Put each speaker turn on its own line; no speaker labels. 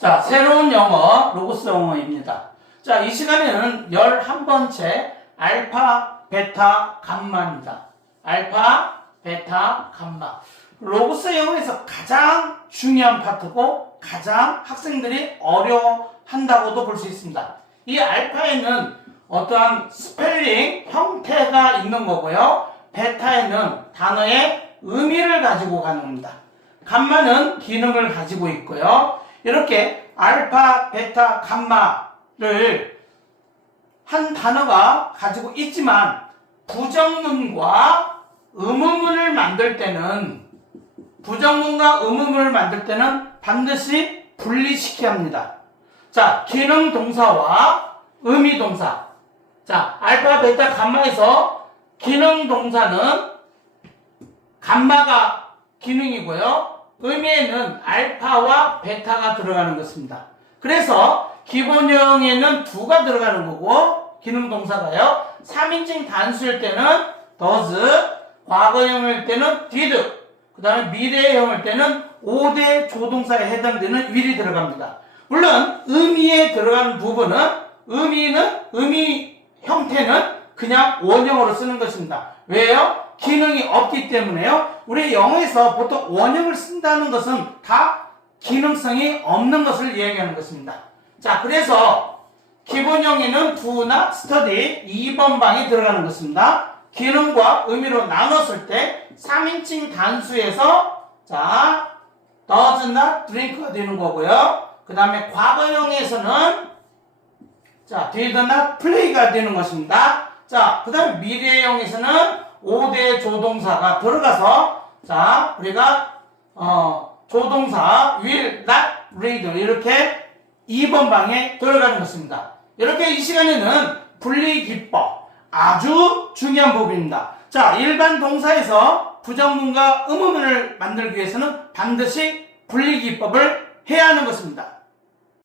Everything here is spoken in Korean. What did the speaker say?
자, 새로운 영어, 로고스 영어입니다. 자, 이 시간에는 11번째 알파, 베타, 감마입니다. 알파, 베타, 감마. 로고스 영어에서 가장 중요한 파트고 가장 학생들이 어려워한다고도 볼 수 있습니다. 이 알파에는 어떠한 스펠링 형태가 있는 거고요. 베타에는 단어의 의미를 가지고 가는 겁니다. 감마는 기능을 가지고 있고요. 이렇게 알파, 베타, 감마를 한 단어가 가지고 있지만 부정문과 의문문을 만들 때는 부정문과 의문문을 만들 때는 반드시 분리시켜야 합니다. 자, 기능 동사와 의미 동사. 자, 알파, 베타, 감마에서 기능 동사는 감마가 기능이고요. 의미에는 알파와 베타가 들어가는 것입니다. 그래서 기본형에는 두가 들어가는 거고 기능 동사가요. 3인칭 단수일 때는 does, 과거형일 때는 did, 그 다음에 미래형일 때는 5대 조동사에 해당되는 will이 들어갑니다. 물론 의미에 들어가는 부분은 의미는 의미 형태는 그냥 원형으로 쓰는 것입니다. 왜요? 기능이 없기 때문에요. 우리 영어에서 보통 원형을 쓴다는 것은 다 기능성이 없는 것을 이야기하는 것입니다. 자, 그래서 기본형에는 do나 study 2번 방이 들어가는 것입니다. 기능과 의미로 나눴을 때 3인칭 단수에서 자, does not drink가 되는 거고요. 그 다음에 과거형에서는 자, did not play가 되는 것입니다. 자, 그 다음에 미래형에서는 5대 조동사가 들어가서 자, 우리가 어, 조동사 will not read 이렇게 2번 방에 들어가는 것입니다. 이렇게 이 시간에는 분리 기법 아주 중요한 부분입니다. 자, 일반 동사에서 부정문과 의문문을 만들기 위해서는 반드시 분리 기법을 해야 하는 것입니다.